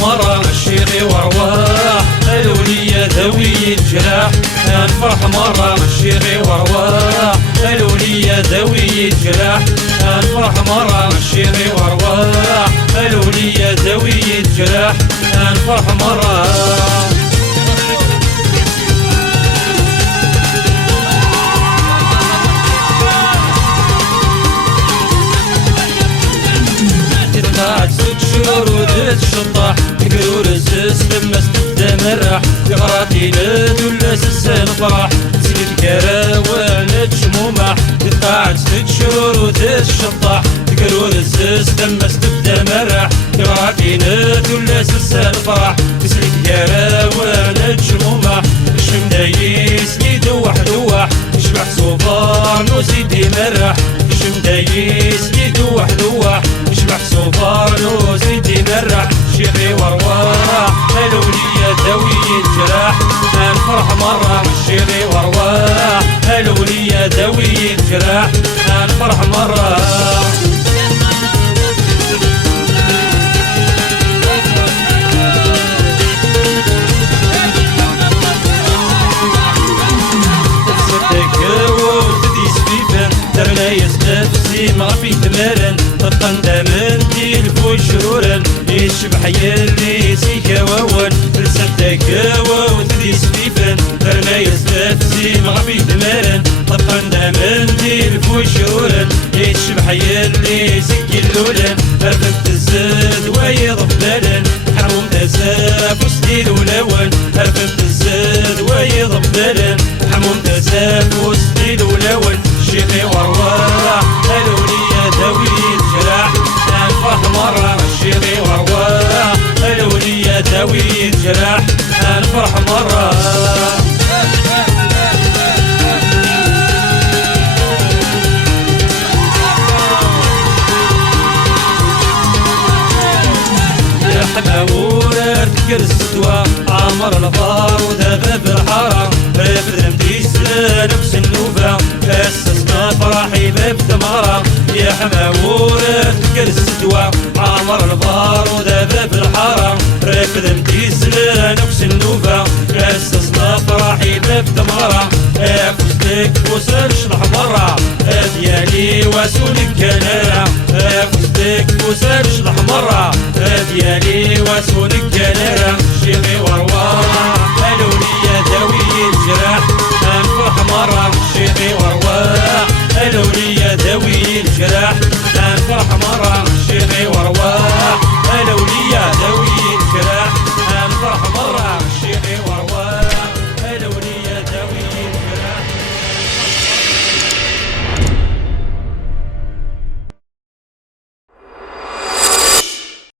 مرة الشيخي وارواح الولية ذوي الجراح. نفرح مرة الشيخي وارواح الولية ذوي الجراح. نفرح مرة الشيخي وارواح الولية ذوي الجراح. نفرح مرة ورود الشطاح تقروا رزز لما استبدا مرح يغراتي لدولس السنفراح تسلك كراوان تشمومح قطعت تشرور ورود الشطاح تقروا رزز لما استبدا مرح يغراتي لدولس السنفراح تسلك كراوان تشمومح الشمدايس لي دوح دوح يشبح صوبان وزيدي مرح الشمدايس لي دوح دوح يشبح صوبان وزيدي مرح. شيخي وارواح الولية ذوي الجراح. نفرح مرة الشيخي وارواح الولية ذوي الجراح. نفرح مرة ما في تمرن تقندم انتي الفوش شرورن يشبح يلي سيكا وون رسلتك وثدي سفيفن ترنا يستفزي ما في تمرن تقندم انتي الفوش شرورن يشبح يلي سيكي اللولن رفت الزد ويضبلن حرموم تساف وستيل ولون رفت الزد ويضبلن حرموم تساف وستيل ولون. شيخي وارواح الولية ذوي الجراح. نفرح مرة الشيخي وارواح الولية ذوي الجراح. نفرح مرة يا حماورة تذكر السدوى عمر الفار وذهب بالحارة رفد مديسة نفس النوبة أسسنا فرحي باب ثمارة. يا حماورة تذكر السدوى عمر الفار وذهب بالحارة رفد مديسة نفس النوبة أسسنا فرحي باب ثمارة. فزتك فوسرش الحمرة ديالي واسولك كنارة. فزتك فوسرش الحمرة ديالي واسولك كنارة. شيخي وارواح